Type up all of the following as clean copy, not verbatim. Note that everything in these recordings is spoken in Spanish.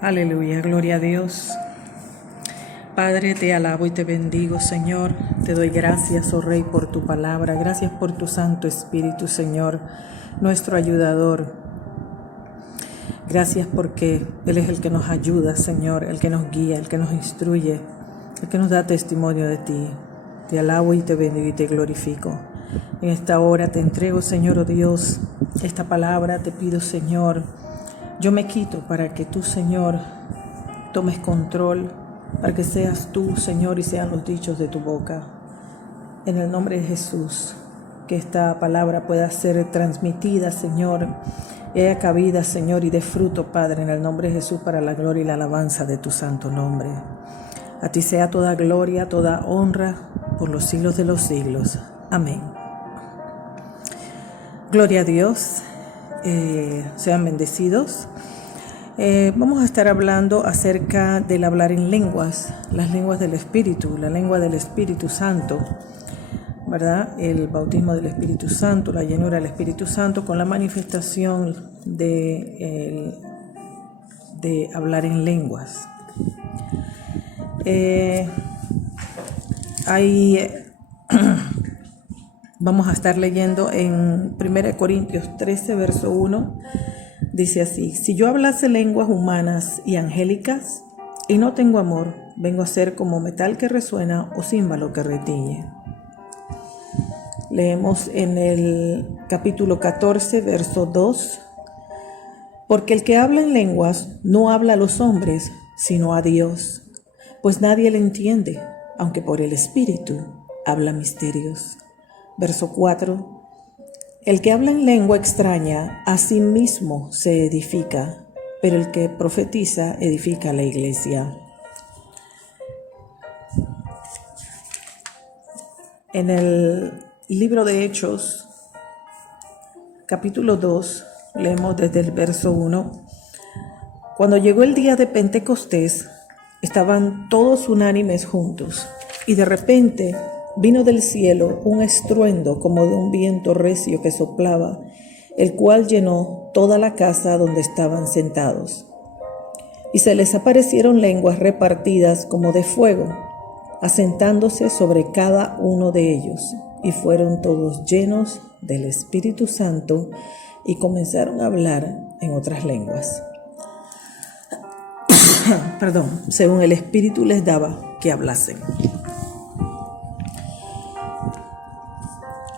Aleluya, gloria a Dios. Padre, te alabo y te bendigo, Señor. Te doy gracias, oh Rey, por tu palabra. Gracias por tu Santo Espíritu, Señor, nuestro ayudador. Gracias porque Él es el que nos ayuda, Señor, el que nos guía, el que nos instruye, el que nos da testimonio de ti. Te alabo y te bendigo y te glorifico. En esta hora te entrego, Señor, oh Dios, esta palabra. Te pido, Señor, yo me quito para que tú, Señor, tomes control, para que seas tú, Señor, y sean los dichos de tu boca. En el nombre de Jesús, que esta palabra pueda ser transmitida, Señor, y haya cabida, Señor, y dé fruto, Padre, en el nombre de Jesús, para la gloria y la alabanza de tu santo nombre. A ti sea toda gloria, toda honra, por los siglos de los siglos. Amén. Gloria a Dios. Sean bendecidos. Vamos a estar hablando acerca del hablar en lenguas, las lenguas del Espíritu, la lengua del Espíritu Santo, ¿verdad? El bautismo del Espíritu Santo, la llenura del Espíritu Santo con la manifestación de hablar en lenguas. Vamos a estar leyendo en 1 Corintios 13, verso 1. Dice así: si yo hablase lenguas humanas y angélicas y no tengo amor, vengo a ser como metal que resuena o címbalo que retiñe. Leemos en el capítulo 14, verso 2. Porque el que habla en lenguas no habla a los hombres, sino a Dios, pues nadie le entiende, aunque por el Espíritu habla misterios. Verso 4. El que habla en lengua extraña a sí mismo se edifica, pero el que profetiza edifica a la iglesia. En el libro de Hechos, capítulo 2, leemos desde el verso 1. Cuando llegó el día de Pentecostés, estaban todos unánimes juntos, y de repente vino del cielo un estruendo como de un viento recio que soplaba, el cual llenó toda la casa donde estaban sentados. Y se les aparecieron lenguas repartidas como de fuego, asentándose sobre cada uno de ellos, y fueron todos llenos del Espíritu Santo y comenzaron a hablar en otras lenguas. Según el Espíritu les daba que hablasen.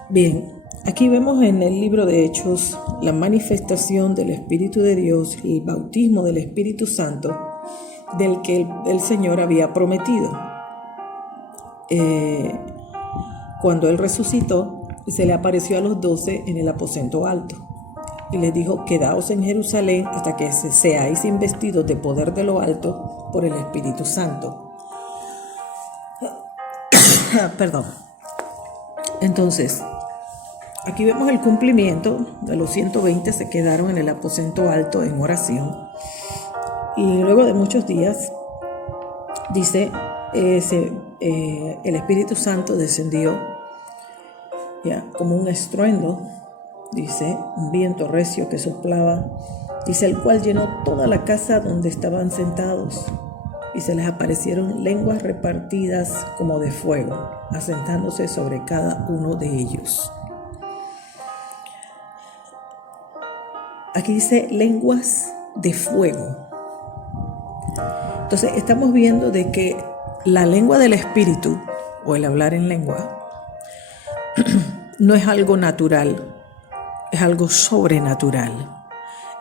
Bien, aquí vemos en el libro de Hechos la manifestación del Espíritu de Dios, el bautismo del Espíritu Santo, del que el Señor había prometido. Cuando Él resucitó, se le apareció a los 12 en el aposento alto y les dijo: quedaos en Jerusalén hasta que seáis investidos de poder de lo alto por el Espíritu Santo. Entonces, aquí vemos el cumplimiento de los 120 se quedaron en el aposento alto en oración. Y luego de muchos días, dice, el Espíritu Santo descendió como un estruendo, dice, un viento recio que soplaba, dice, el cual llenó toda la casa donde estaban sentados. Y se les aparecieron lenguas repartidas como de fuego, asentándose sobre cada uno de ellos. Aquí dice lenguas de fuego. Entonces estamos viendo de que la lengua del Espíritu, o el hablar en lengua, no es algo natural, es algo sobrenatural.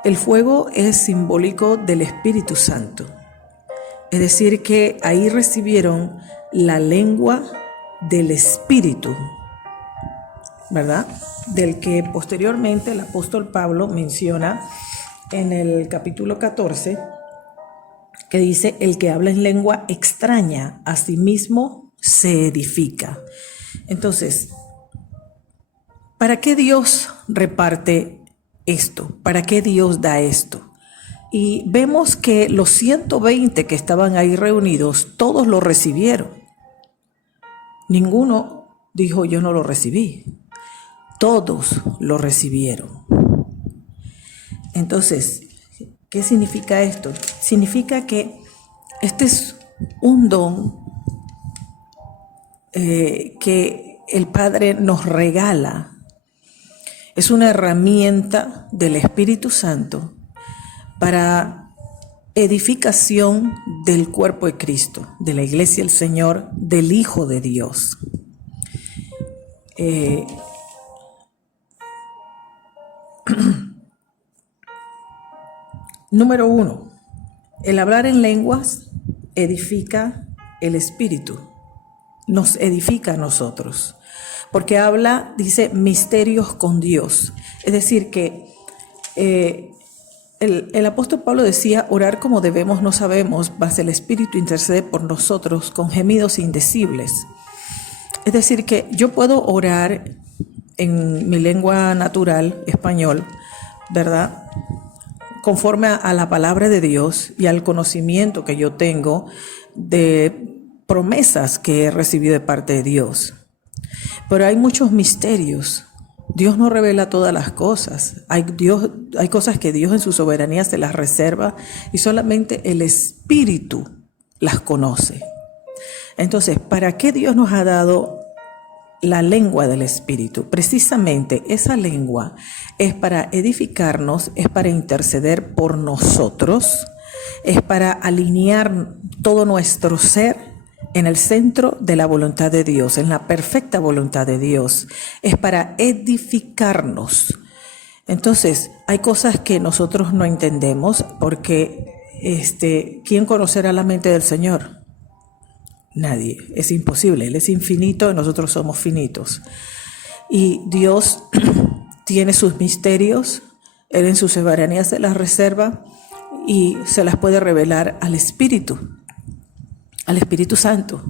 El fuego es simbólico del Espíritu Santo. Es decir, que ahí recibieron la lengua del Espíritu, ¿verdad? Del que posteriormente el apóstol Pablo menciona en el capítulo 14, que dice: el que habla en lengua extraña a sí mismo se edifica. Entonces, ¿para qué Dios reparte esto? ¿Para qué Dios da esto? Y vemos que los 120 que estaban ahí reunidos, todos lo recibieron. Ninguno dijo: yo no lo recibí. Todos lo recibieron. Entonces, ¿Qué significa esto? Significa que este es un don que el Padre nos regala. Es una herramienta del Espíritu Santo para edificación del cuerpo de Cristo, de la Iglesia del Señor, del Hijo de Dios. Número 1, el hablar en lenguas edifica el espíritu, nos edifica a nosotros, porque habla, dice, misterios con Dios. Es decir, que el apóstol Pablo decía, orar como debemos no sabemos, mas el Espíritu intercede por nosotros con gemidos indecibles. Es decir, que yo puedo orar en mi lengua natural, español, ¿verdad?, conforme a la palabra de Dios y al conocimiento que yo tengo de promesas que he recibido de parte de Dios. Pero hay muchos misterios. Dios no revela todas las cosas. Hay cosas que Dios en su soberanía se las reserva y solamente el Espíritu las conoce. Entonces, ¿para qué Dios nos ha dado la lengua del Espíritu? Precisamente esa lengua es para edificarnos, es para interceder por nosotros, es para alinear todo nuestro ser en el centro de la voluntad de Dios, en la perfecta voluntad de Dios. Es para edificarnos. Entonces, hay cosas que nosotros no entendemos porque ¿quién conocerá la mente del Señor? Nadie, es imposible. Él es infinito y nosotros somos finitos. Y Dios tiene sus misterios, Él en su soberanía se las reserva y se las puede revelar al Espíritu Santo.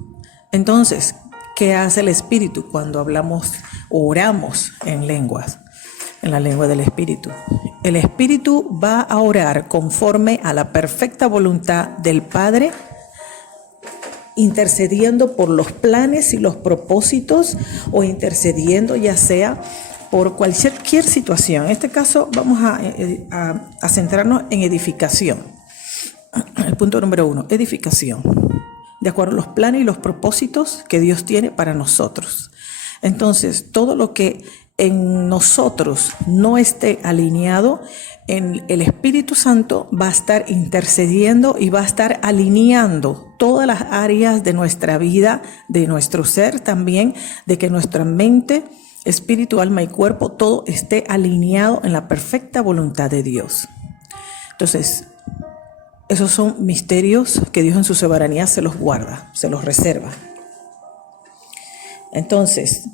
Entonces, ¿qué hace el Espíritu cuando hablamos o oramos en lenguas? En la lengua del Espíritu. El Espíritu va a orar conforme a la perfecta voluntad del Padre, intercediendo por los planes y los propósitos o intercediendo ya sea por cualquier situación. En este caso vamos a centrarnos en edificación. El punto número 1, edificación. De acuerdo a los planes y los propósitos que Dios tiene para nosotros. Entonces, todo lo que en nosotros no esté alineado, en el Espíritu Santo va a estar intercediendo y va a estar alineando todas las áreas de nuestra vida, de nuestro ser también, de que nuestra mente, espíritu, alma y cuerpo, todo esté alineado en la perfecta voluntad de Dios. Entonces, esos son misterios que Dios en su soberanía se los guarda, se los reserva. Entonces,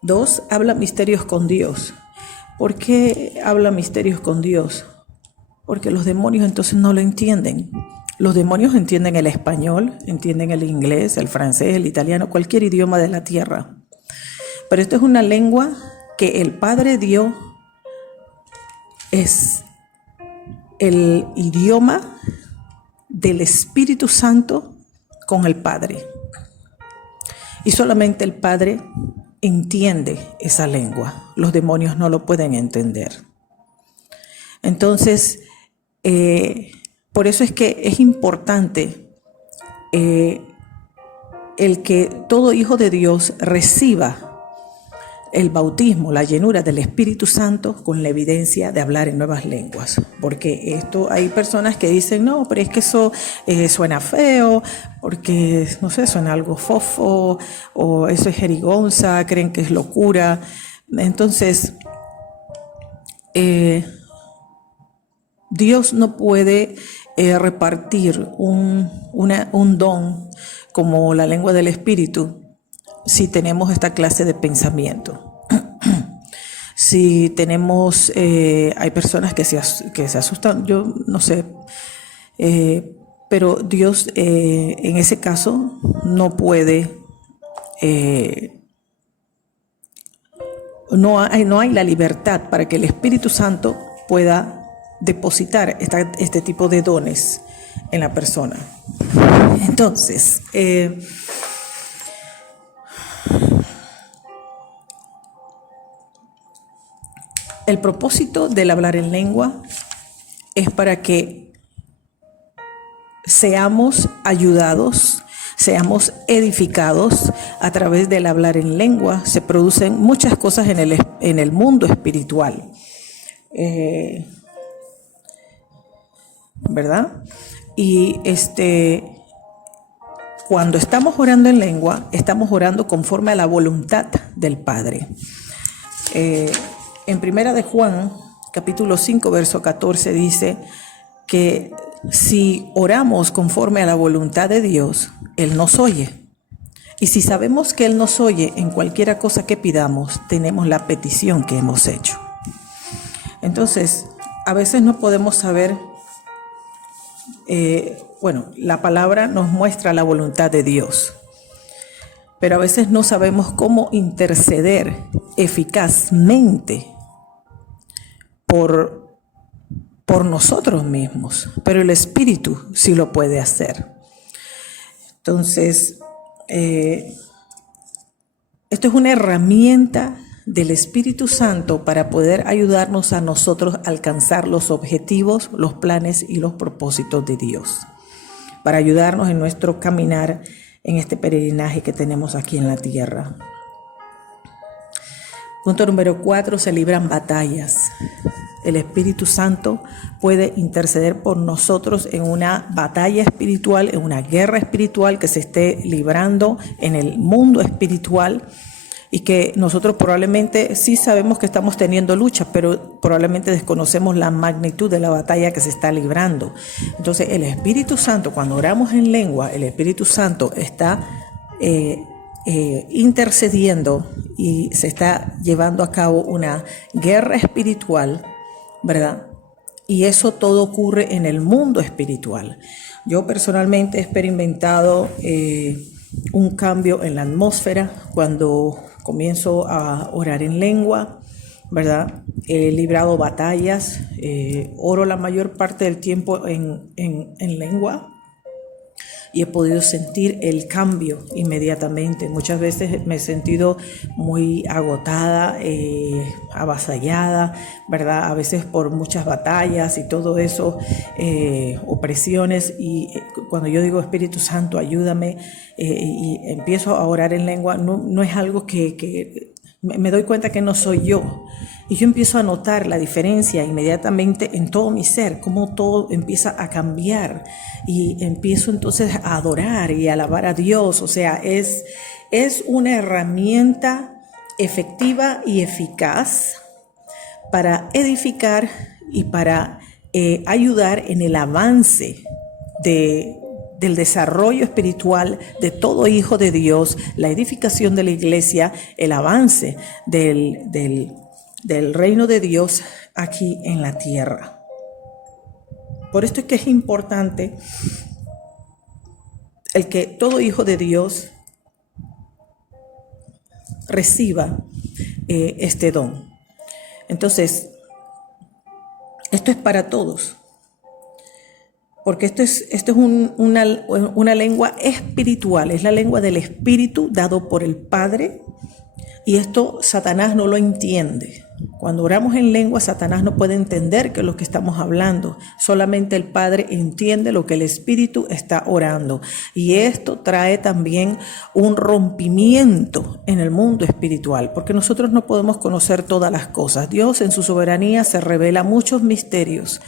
2, habla misterios con Dios. ¿Por qué habla misterios con Dios? Porque los demonios entonces no lo entienden. Los demonios entienden el español, entienden el inglés, el francés, el italiano, cualquier idioma de la tierra. Pero esto es una lengua que el Padre dio, es el idioma del Espíritu Santo con el Padre. Y solamente el Padre entiende esa lengua. Los demonios no lo pueden entender. Entonces, por eso es que es importante el que todo hijo de Dios reciba el bautismo, la llenura del Espíritu Santo con la evidencia de hablar en nuevas lenguas. Porque hay personas que dicen, no, pero es que eso suena feo, porque, no sé, suena algo fofo, o eso es jerigonza, creen que es locura. Entonces, Dios no puede repartir un don como la lengua del Espíritu si tenemos esta clase de pensamiento. Si tenemos, hay personas que se asustan, yo no sé, pero Dios en ese caso no puede, no hay la libertad para que el Espíritu Santo pueda depositar este tipo de dones en la persona. Entonces, El propósito del hablar en lengua es para que seamos ayudados, seamos edificados a través del hablar en lengua. Se producen muchas cosas en el mundo espiritual, ¿verdad? Y cuando estamos orando en lengua, estamos orando conforme a la voluntad del Padre. En Primera de Juan, capítulo 5, verso 14, dice que si oramos conforme a la voluntad de Dios, Él nos oye. Y si sabemos que Él nos oye en cualquiera cosa que pidamos, tenemos la petición que hemos hecho. Entonces, a veces no podemos saber, la palabra nos muestra la voluntad de Dios, pero a veces no sabemos cómo interceder eficazmente por nosotros mismos, pero el Espíritu sí lo puede hacer. Entonces, esto es una herramienta del Espíritu Santo para poder ayudarnos a nosotros a alcanzar los objetivos, los planes y los propósitos de Dios, para ayudarnos en nuestro caminar en este peregrinaje que tenemos aquí en la tierra. Punto número 4, se libran batallas. El Espíritu Santo puede interceder por nosotros en una batalla espiritual, en una guerra espiritual que se esté librando en el mundo espiritual, y que nosotros probablemente sí sabemos que estamos teniendo lucha, pero probablemente desconocemos la magnitud de la batalla que se está librando. Entonces el Espíritu Santo, cuando oramos en lengua, el Espíritu Santo está intercediendo y se está llevando a cabo una guerra espiritual, ¿verdad? Y eso todo ocurre en el mundo espiritual. Yo personalmente he experimentado un cambio en la atmósfera cuando comienzo a orar en lengua, ¿verdad? He librado batallas, oro la mayor parte del tiempo en lengua, y he podido sentir el cambio inmediatamente. Muchas veces me he sentido muy agotada, avasallada, ¿verdad? A veces por muchas batallas y todo eso, opresiones, y cuando yo digo Espíritu Santo, ayúdame, y empiezo a orar en lengua, no es algo que me doy cuenta que no soy yo. Y yo empiezo a notar la diferencia inmediatamente en todo mi ser, cómo todo empieza a cambiar, y empiezo entonces a adorar y a alabar a Dios. O sea, es una herramienta efectiva y eficaz para edificar y para ayudar en el avance del desarrollo espiritual de todo hijo de Dios, la edificación de la iglesia, el avance del reino de Dios aquí en la tierra. Por esto es que es importante el que todo hijo de Dios reciba este don. Entonces, esto es para todos, porque esto es una lengua espiritual, es la lengua del Espíritu dado por el Padre, y esto Satanás no lo entiende. Cuando oramos en lengua, Satanás no puede entender qué es lo que estamos hablando. Solamente el Padre entiende lo que el Espíritu está orando. Y esto trae también un rompimiento en el mundo espiritual, porque nosotros no podemos conocer todas las cosas. Dios en su soberanía se revela muchos misterios,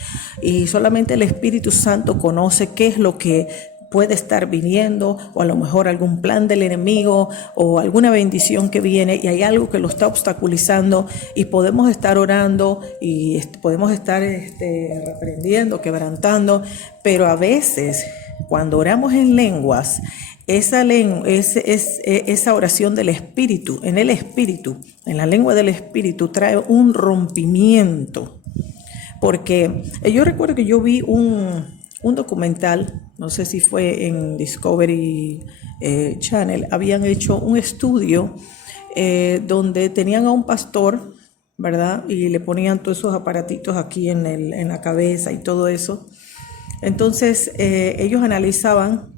y solamente el Espíritu Santo conoce qué es lo que puede estar viniendo, o a lo mejor algún plan del enemigo o alguna bendición que viene y hay algo que lo está obstaculizando, y podemos estar orando y podemos estar reprendiendo, quebrantando, pero a veces cuando oramos en lenguas, esa oración del Espíritu, en la lengua del Espíritu, trae un rompimiento. Porque yo recuerdo que yo vi un documental, no sé si fue en Discovery Channel, habían hecho un estudio donde tenían a un pastor, ¿verdad? Y le ponían todos esos aparatitos aquí en la cabeza y todo eso. Entonces ellos analizaban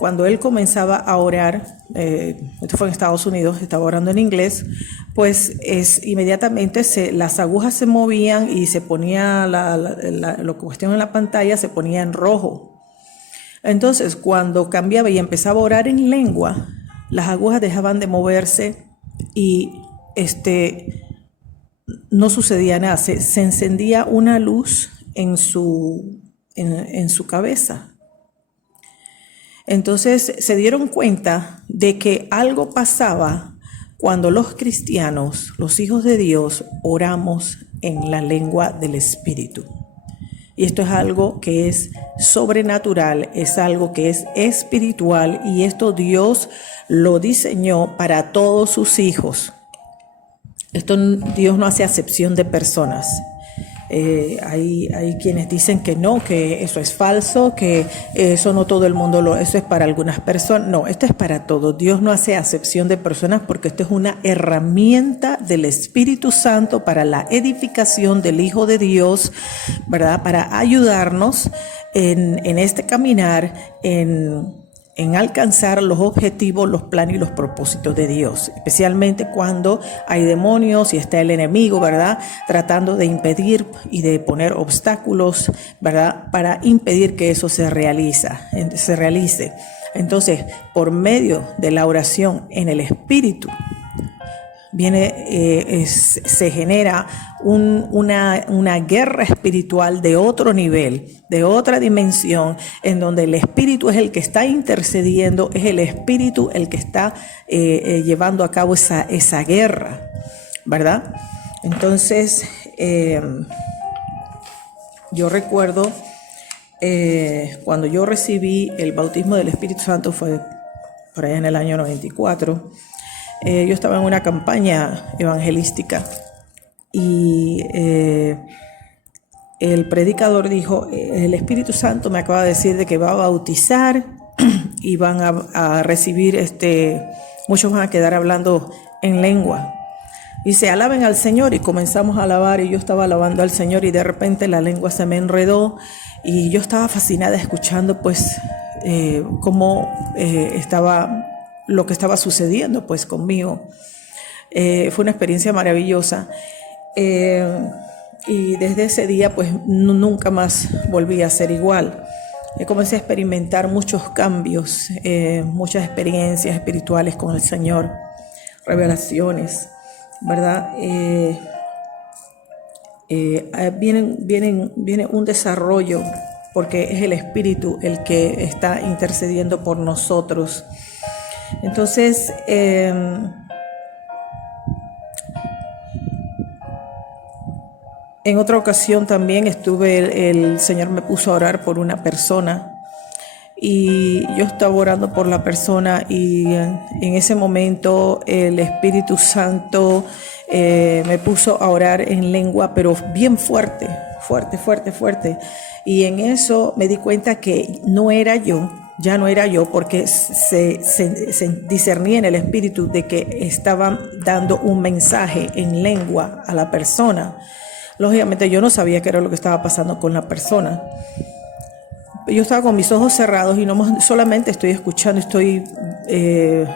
cuando él comenzaba a orar, esto fue en Estados Unidos, estaba orando en inglés, pues inmediatamente las agujas se movían y se ponía la cuestión en la pantalla, se ponía en rojo. Entonces, cuando cambiaba y empezaba a orar en lengua, las agujas dejaban de moverse y no sucedía nada. Se encendía una luz en su cabeza. Entonces se dieron cuenta de que algo pasaba cuando los cristianos, los hijos de Dios, oramos en la lengua del Espíritu. Y esto es algo que es sobrenatural, es algo que es espiritual, y esto Dios lo diseñó para todos sus hijos. Esto Dios no hace acepción de personas. Hay quienes dicen que no, que eso es falso, que eso no todo el mundo eso es para algunas personas. No, esto es para todos. Dios no hace acepción de personas porque esto es una herramienta del Espíritu Santo para la edificación del Hijo de Dios, ¿verdad? Para ayudarnos en este caminar, en alcanzar los objetivos, los planes y los propósitos de Dios, especialmente cuando hay demonios y está el enemigo, ¿verdad? Tratando de impedir y de poner obstáculos, ¿verdad? Para impedir que eso se realice. Entonces, por medio de la oración en el Espíritu, se genera una guerra espiritual de otro nivel, de otra dimensión, en donde el Espíritu es el que está intercediendo, es el Espíritu el que está llevando a cabo esa guerra, ¿verdad? Entonces, yo recuerdo cuando yo recibí el bautismo del Espíritu Santo, fue por allá en el año 94. Yo estaba en una campaña evangelística y el predicador dijo: el Espíritu Santo me acaba de decir de que va a bautizar y van a recibir, muchos van a quedar hablando en lengua. Dice: alaben al Señor, y comenzamos a alabar, y yo estaba alabando al Señor y de repente la lengua se me enredó y yo estaba fascinada escuchando pues cómo estaba lo que estaba sucediendo pues conmigo. Fue una experiencia maravillosa, y desde ese día pues nunca más volví a ser igual. Comencé a experimentar muchos cambios, muchas experiencias espirituales con el Señor, revelaciones, ¿verdad? Viene un desarrollo, porque es el Espíritu el que está intercediendo por nosotros. Entonces, en otra ocasión también el Señor me puso a orar por una persona, y yo estaba orando por la persona, y en ese momento el Espíritu Santo me puso a orar en lengua, pero bien fuerte, y en eso me di cuenta que ya no era yo, porque se discernía en el Espíritu de que estaban dando un mensaje en lengua a la persona. Lógicamente yo no sabía qué era lo que estaba pasando con la persona. Yo estaba con mis ojos cerrados y no solamente estoy escuchando, estoy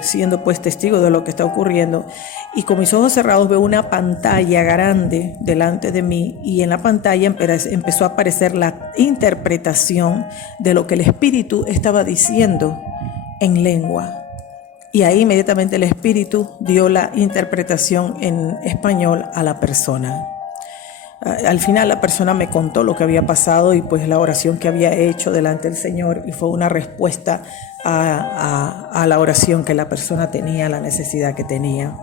siendo pues testigo de lo que está ocurriendo, y con mis ojos cerrados veo una pantalla grande delante de mí, y en la pantalla empezó a aparecer la interpretación de lo que el Espíritu estaba diciendo en lengua, y ahí inmediatamente el Espíritu dio la interpretación en español a la persona. Al final la persona me contó lo que había pasado y pues la oración que había hecho delante del Señor, y fue una respuesta a la oración que la persona tenía, la necesidad que tenía.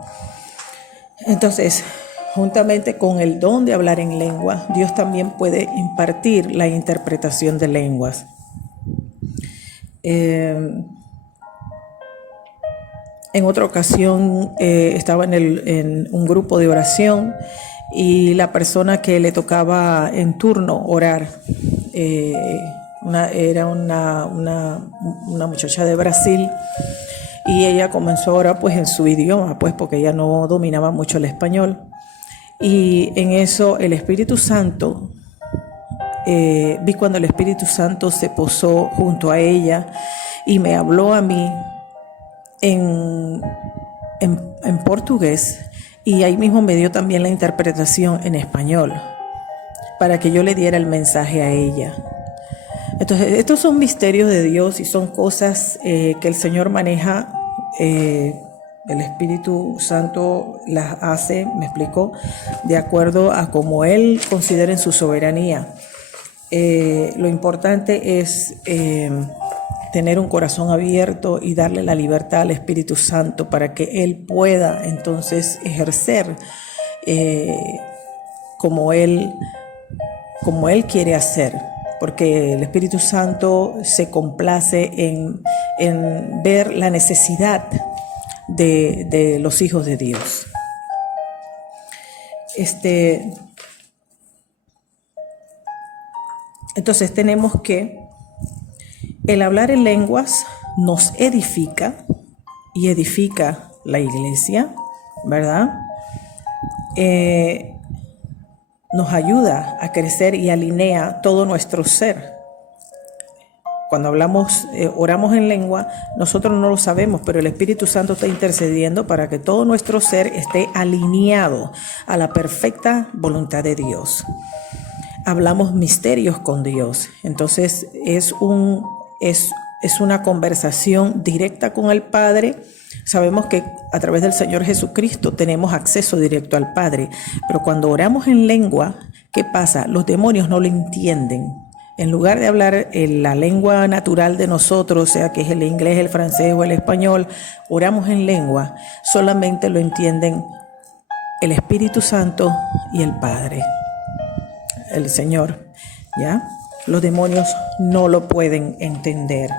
Entonces, juntamente con el don de hablar en lengua, Dios también puede impartir la interpretación de lenguas. En otra ocasión estaba en un grupo de oración, y la persona que le tocaba en turno orar era una muchacha de Brasil, y ella comenzó a orar pues en su idioma, pues porque ella no dominaba mucho el español, y en eso el Espíritu Santo vi cuando el Espíritu Santo se posó junto a ella y me habló a mí en portugués, y ahí mismo me dio también la interpretación en español para que yo le diera el mensaje a ella. Entonces, estos son misterios de Dios y son cosas que el Señor maneja. El Espíritu Santo las hace, me explicó, de acuerdo a como Él considera en su soberanía. Lo importante es tener un corazón abierto y darle la libertad al Espíritu Santo para que Él pueda entonces ejercer como Él quiere hacer, porque el Espíritu Santo se complace en ver la necesidad de los hijos de Dios. Entonces tenemos que el hablar en lenguas nos edifica y edifica la iglesia, ¿verdad? Nos ayuda a crecer y alinea todo nuestro ser. Cuando oramos en lengua, nosotros no lo sabemos, pero el Espíritu Santo está intercediendo para que todo nuestro ser esté alineado a la perfecta voluntad de Dios. Hablamos misterios con Dios, entonces es una conversación directa con el Padre. Sabemos que a través del Señor Jesucristo tenemos acceso directo al Padre, pero cuando oramos en lengua, ¿qué pasa? Los demonios no lo entienden. En lugar de hablar en la lengua natural de nosotros, sea que es el inglés, el francés o el español, oramos en lengua, solamente lo entienden el Espíritu Santo y el Padre, el Señor, ¿ya? Los demonios no lo pueden entender.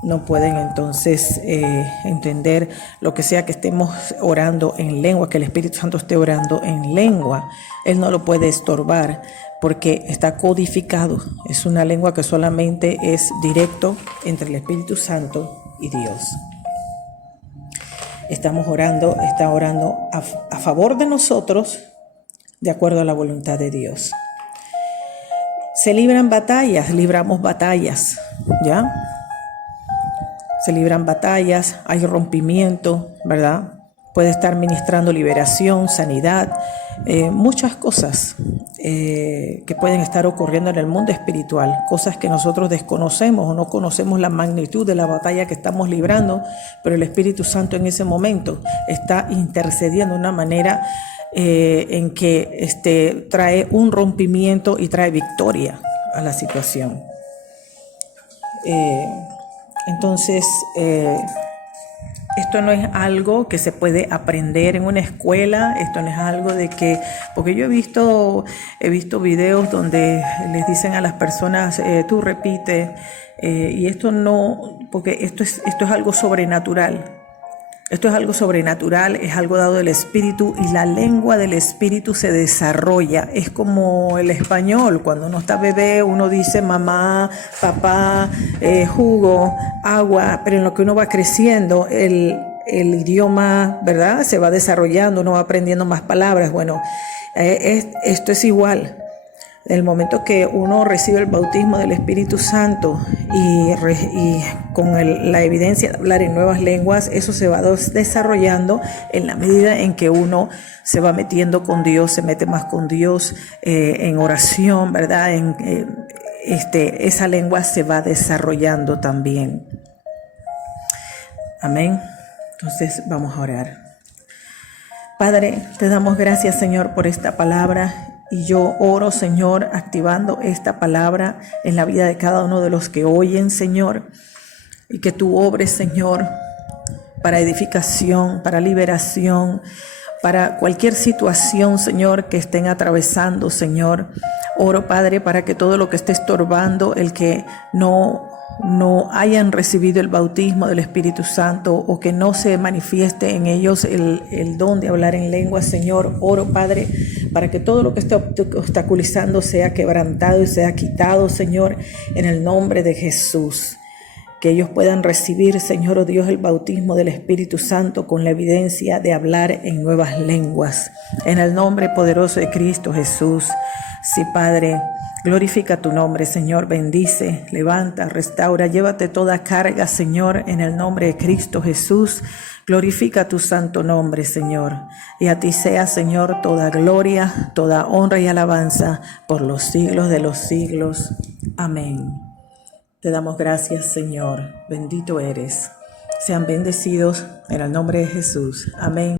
No pueden entonces entender lo que sea que estemos orando en lengua, que el Espíritu Santo esté orando en lengua. Él no lo puede estorbar porque está codificado. Es una lengua que solamente es directo entre el Espíritu Santo y Dios. Está orando a favor de nosotros, de acuerdo a la voluntad de Dios. Se libran batallas, libramos batallas, ¿ya? Se libran batallas, hay rompimiento, ¿verdad? Puede estar ministrando liberación, sanidad, muchas cosas que pueden estar ocurriendo en el mundo espiritual, cosas que nosotros desconocemos o no conocemos la magnitud de la batalla que estamos librando, pero el Espíritu Santo en ese momento está intercediendo de una manera en que trae un rompimiento y trae victoria a la situación. Entonces, esto no es algo que se puede aprender en una escuela, esto no es algo de que, porque yo he visto videos donde les dicen a las personas, tú repite, y esto no, porque esto es algo sobrenatural. Esto es algo sobrenatural, es algo dado del Espíritu, y la lengua del Espíritu se desarrolla. Es como el español, cuando uno está bebé uno dice mamá, papá, jugo, agua, pero en lo que uno va creciendo el idioma, ¿verdad? Se va desarrollando, uno va aprendiendo más palabras. Bueno, esto es igual. En el momento que uno recibe el bautismo del Espíritu Santo y con la evidencia de hablar en nuevas lenguas, eso se va desarrollando en la medida en que uno se va metiendo con Dios, se mete más con Dios en oración, ¿verdad? Esa lengua se va desarrollando también. Amén. Entonces vamos a orar. Padre, te damos gracias, Señor, por esta palabra. Y yo oro, Señor, activando esta palabra en la vida de cada uno de los que oyen, Señor, y que tú obres, Señor, para edificación, para liberación, para cualquier situación, Señor, que estén atravesando, Señor. Oro, Padre, para que todo lo que esté estorbando, el que no hayan recibido el bautismo del Espíritu Santo o que no se manifieste en ellos el don de hablar en lengua, Señor, oro, Padre, para que todo lo que esté obstaculizando sea quebrantado y sea quitado, Señor, en el nombre de Jesús. que ellos puedan recibir, Señor, oh Dios, el bautismo del Espíritu Santo con la evidencia de hablar en nuevas lenguas. En el nombre poderoso de Cristo Jesús. Sí, Padre, glorifica tu nombre, Señor, bendice, levanta, restaura, llévate toda carga, Señor, en el nombre de Cristo Jesús. Glorifica tu santo nombre, Señor, y a ti sea, Señor, toda gloria, toda honra y alabanza por los siglos de los siglos. Amén. Te damos gracias, Señor, bendito eres. Sean bendecidos en el nombre de Jesús. Amén.